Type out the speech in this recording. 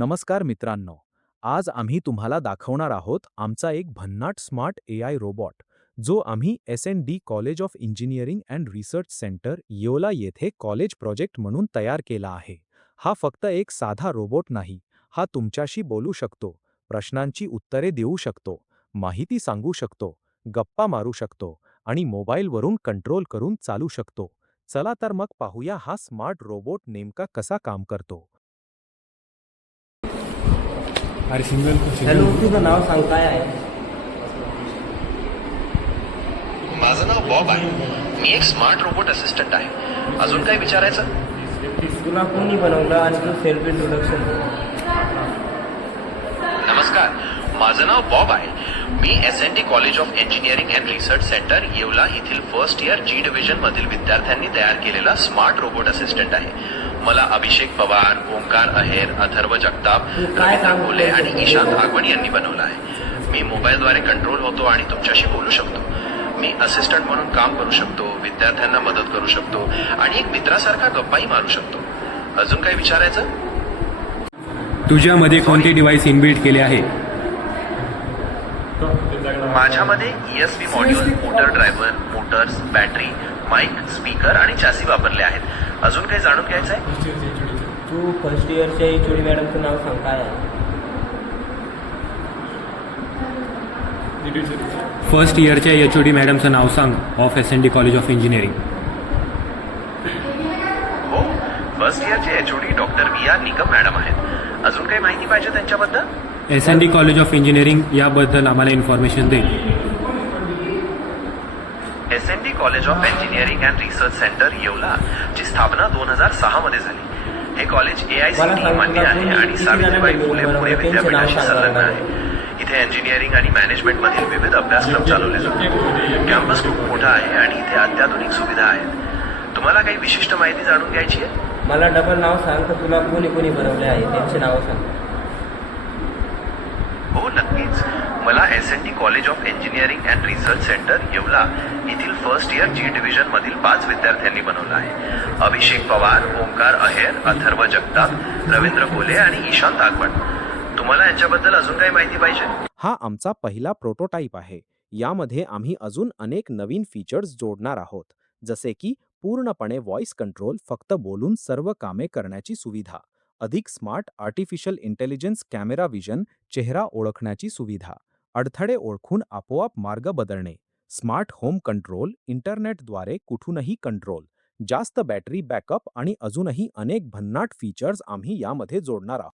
नमस्कार मित्रांनो. आज आम्ही तुम्हाला दाखवणार आहोत आमचा एक भन्नाट स्मार्ट एआय रोबॉट, जो आम्ही SND. College of engineering and research centre Yeola येथे कॉलेज प्रोजेक्ट म्हणून तयार केला आहे. हा फक्त एक साधा रोबोट नाही, हा तुमच्याशी बोलू शकतो, प्रश्नांची उत्तरे देऊ शकतो, माहिती सांगू शकतो, गप्पा मारू शकतो आणि मोबाईलवरून कंट्रोल करून चालू शकतो. चला तर मग पाहूया हा स्मार्ट रोबोट नेमका कसा काम करतो. अरे सिंगल हॅलो, तुझं नाव सांग, काय आहे? माझं नाव बॉब आहे. मी एक स्मार्ट रोबोट असिस्टंट आहे. अजून काय विचारायचं? तुला कोणी बनवलं आणि तू सेल्फ इंट्रोडक्शन. नमस्कार, माझं नाव बॉब आहे. मी SND. College of engineering and research centre Yeola येथील फर्स्ट इयर जी डिव्हिजन मधील विद्यार्थ्यांनी तयार केलेला स्मार्ट रोबोट असिस्टंट आहे. मला अभिषेक पवार, ओंकार अहेर, अथर्व जगताप, रवींद्र कोले आणि ईशांत आगवण यांनी बनवलं आहे. मी मोबाईलद्वारे कंट्रोल होतो आणि तुमच्याशी बोलू शकतो. मी असिस्टंट म्हणून काम करू शकतो, विद्यार्थ्यांना मदत करू शकतो आणि एक मित्रासारखा गप्पाही मारू शकतो. अजून काय विचारायचं? तुझ्यामध्ये कोणते डिव्हाइस इनबिल्ट केले आहे? माझ्यामध्ये ESP module, motor driver, motors, battery, mic, speaker आणि चॅसी वापरले आहेत. अजून काही जाणून घ्यायचं आहे? तू फर्स्ट इयरच्या एचओडी मॅडमचं नाव सांग, काय आहे? फर्स्ट इयरच्या एचओडी मॅडमचं नाव सांग of SND. College of engineering. हो, फर्स्ट इयरचे HOD doctor VR Nikam madam आहेत. अजून काही माहिती पाहिजे त्यांच्याबद्दल? एस.एन.डी. कॉलेज ऑफ इंजिनिअरिंग याबद्दल आम्हाला इन्फॉर्मेशन दे. SND. College of engineering and research centre Yeola ची स्थापना 2006 मध्ये झाली. हे कॉलेज AICTE मान्य आहे आणि सावित्रीबाई फुले पुणे विद्यापीठाशी संलग्न आहे. इथे इंजिनिअरिंग आणि मॅनेजमेंट मधील विविध अभ्यासक्रम चालवले जातात. कॅम्पस खूप मोठा आहे आणि इथे अत्याधुनिक सुविधा आहेत. तुम्हाला काही विशिष्ट माहिती जाणून घ्यायची आहे? मला डबल नाव सांग, तर तुला कोणी कोणी बनवले आहे त्यांचे नाव सांग. हो, नक्कीच. मला SND. College of engineering and research centre Yeola येथील फर्स्ट इयर जी डिव्हिजन मधील 5 विद्यार्थ्यांनी बनवलं आहे. अभिषेक पवार, ओंकार अहेर, अथर्व जगताप, रवींद्र कोले आणि ईशांत आगवण. तुम्हाला यांच्याबद्दल अजून काही माहिती पाहिजे? हा आमचा पहिला प्रोटोटाइप आहे. यामध्ये आम्ही अजून अनेक नवीन फीचर्स जोडणार आहोत, जसे की पूर्णपणे व्हॉइस कंट्रोल, फक्त बोलून सर्व कामे करण्याची सुविधा, अधिक smart artificial intelligence, camera vision, चेहरा ओळखण्याची सुविधा, अडथळे ओळखून आपोआप मार्ग बदलणे, स्मार्ट होम कंट्रोल, इंटरनेटद्वारे कुठूनही कंट्रोल, जास्त बॅटरी बॅकअप आणि अजूनही अनेक भन्नाट फीचर्स आम्ही यामध्ये जोडणार आहोत.